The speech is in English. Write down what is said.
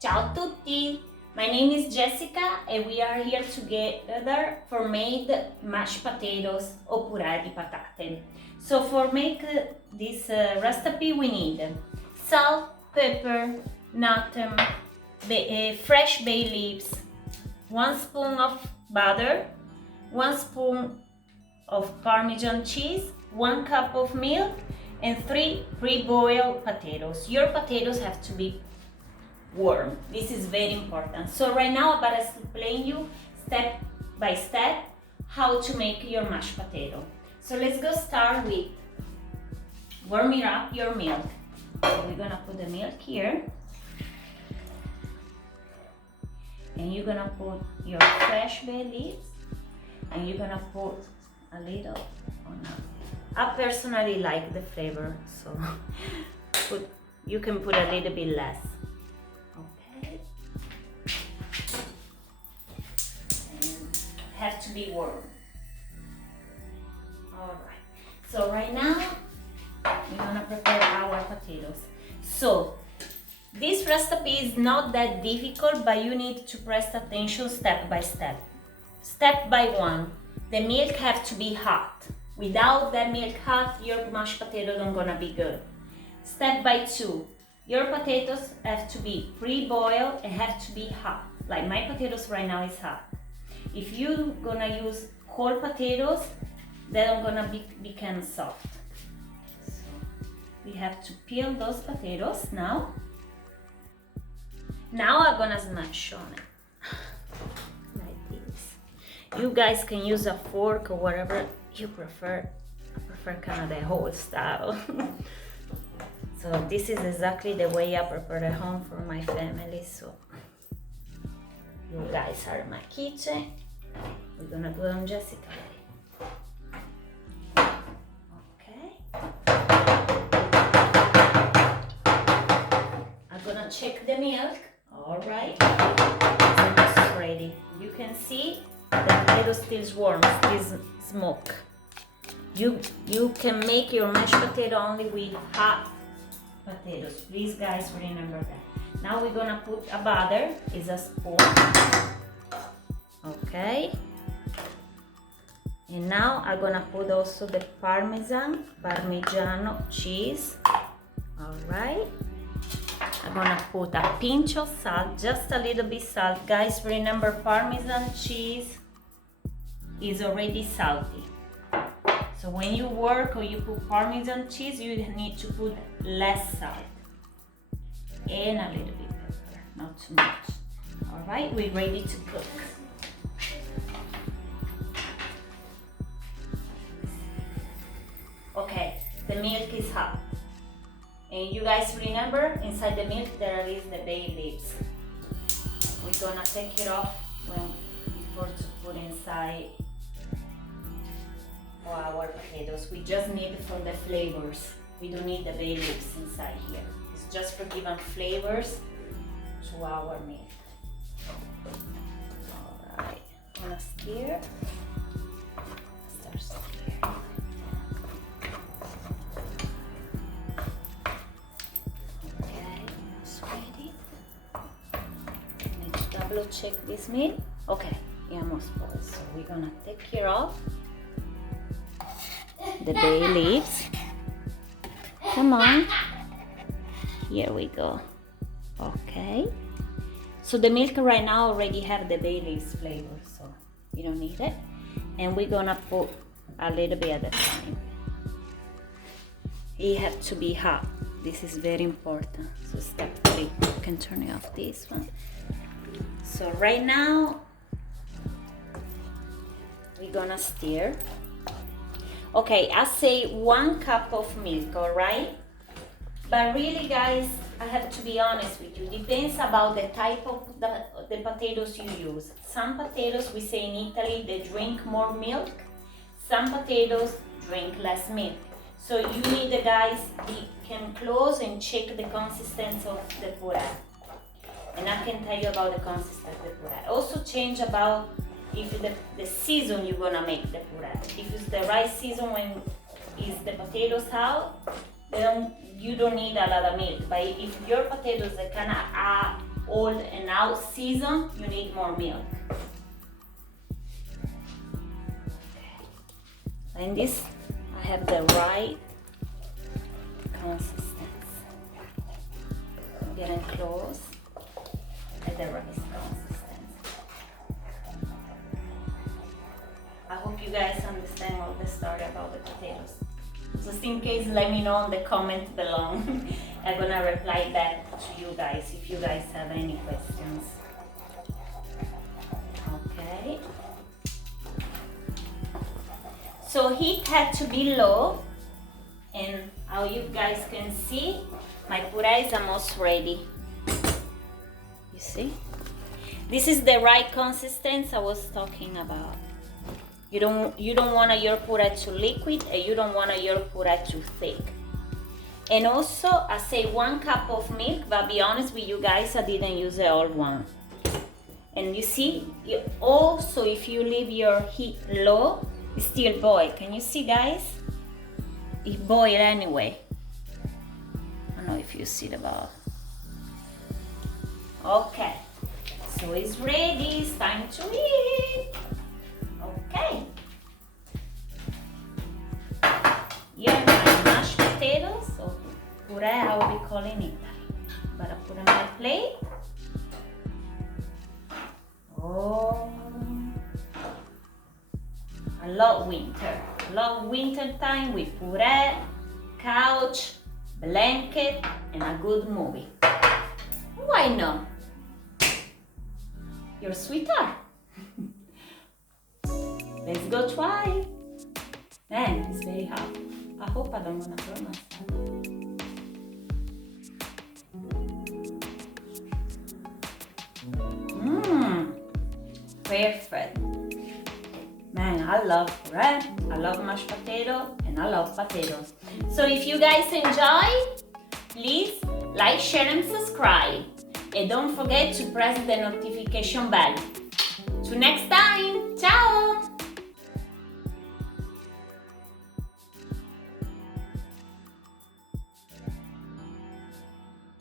Ciao a tutti! My name is Jessica and we are here together for made mashed potatoes or purè di patate. So for make this recipe we need salt, pepper, nutmeg, fresh bay leaves, 1 spoon of butter, 1 spoon of Parmesan cheese, 1 cup of milk, and 3 pre-boiled potatoes. Your potatoes have to be warm. This is very important. So right now I'm gonna explain you step by step how to make your mashed potato. So let's go start with warming up your milk. So we're gonna put the milk here. And you're gonna put your fresh bay leaves. And you're gonna put a little on up. I personally like the flavor, so you can put a little bit less. Okay. And have to be warm. Alright. So right now we're gonna prepare our potatoes. So this recipe is not that difficult, but you need to press attention step by step. Step by one, the milk have to be hot. Without that milk hot, your mashed potato don't gonna be good. Step by two, your potatoes have to be pre-boiled and have to be hot. Like my potatoes right now is hot. If you gonna use whole potatoes, they're gonna become soft. So we have to peel those potatoes now. Now I'm gonna smash on it. Like this. You guys can use a fork or whatever you prefer. I prefer kind of the whole style. So this is exactly the way I prepare at home for my family. So you guys are in my kitchen. We're gonna do it on Jessica way. Okay. I'm gonna check the milk. All right. It's almost ready. You can see the potato still warm, still smoke. You can make your mashed potato only with hot potatoes. Please guys remember that. Now we're gonna put a butter, is a spoon. Okay. And now I'm gonna put also the Parmigiano cheese. Alright. I'm gonna put a pinch of salt, just a little bit salt. Guys, remember Parmesan cheese is already salty. So when you work or you put Parmesan cheese, you need to put less salt. And a little bit pepper, not too much. Alright, we're ready to cook. Okay, the milk is hot. And you guys remember, inside the milk there is the bay leaves. We're gonna take it off before to put inside for our potatoes. We just need it for the flavors. We don't need the bay leaves inside here. It's just for giving flavors to our milk. Alright, I'm gonna stir. Start stir. Double check this meat. Okay, yeah, almost boiled. So we're gonna take care of the bay leaves. Come on. Here we go. Okay. So the milk right now already have the bay leaves flavor, so you don't need it. And we're gonna put a little bit at a time. It have to be hot. This is very important. So step 3. You can turn it off this one. So right now we're gonna stir. Okay, I say 1 cup of milk, all right? But really guys, I have to be honest with you, depends about the type of the potatoes you use. Some potatoes, we say in Italy, they drink more milk. Some potatoes drink less milk. So you need the guys, come close and check the consistency of the puree. And I can tell you about the consistency of the puree. Also change about if the season you're gonna make the puree. If it's the right season when is the potatoes out, then you don't need a lot of milk. But if your potatoes are kind of old and out season, you need more milk. Okay. And this, I have the right consistency. Getting close at the right consistency. I hope you guys understand all the story about the potatoes. Just in case, let me know in the comment below. I'm gonna reply back to you guys if you guys have any questions. Okay. So heat had to be low, and how you guys can see, my puree is almost ready. You see? This is the right consistency I was talking about. You don't want your puree too liquid, and you don't want your puree too thick. And also, I say 1 cup of milk, but be honest with you guys, I didn't use the whole one. And you see, also if you leave your heat low, it still boil. Can you see, guys? It boil anyway. I don't know if you see the ball. Okay, so it's ready. It's time to eat. Okay. Here are my mashed potatoes, or puree, how we call in Italy. But I put on my plate. Oh, I love winter. I love winter time with puree, couch, blanket, and a good movie. Why not? You're sweetheart. Let's go try. Man, it's very hot. I hope I don't want to burn myself. Perfect. Man, I love puree, I love mashed potato, and I love potatoes. So if you guys enjoy, please like, share, and subscribe. And don't forget to press the notification bell. Till next time, ciao!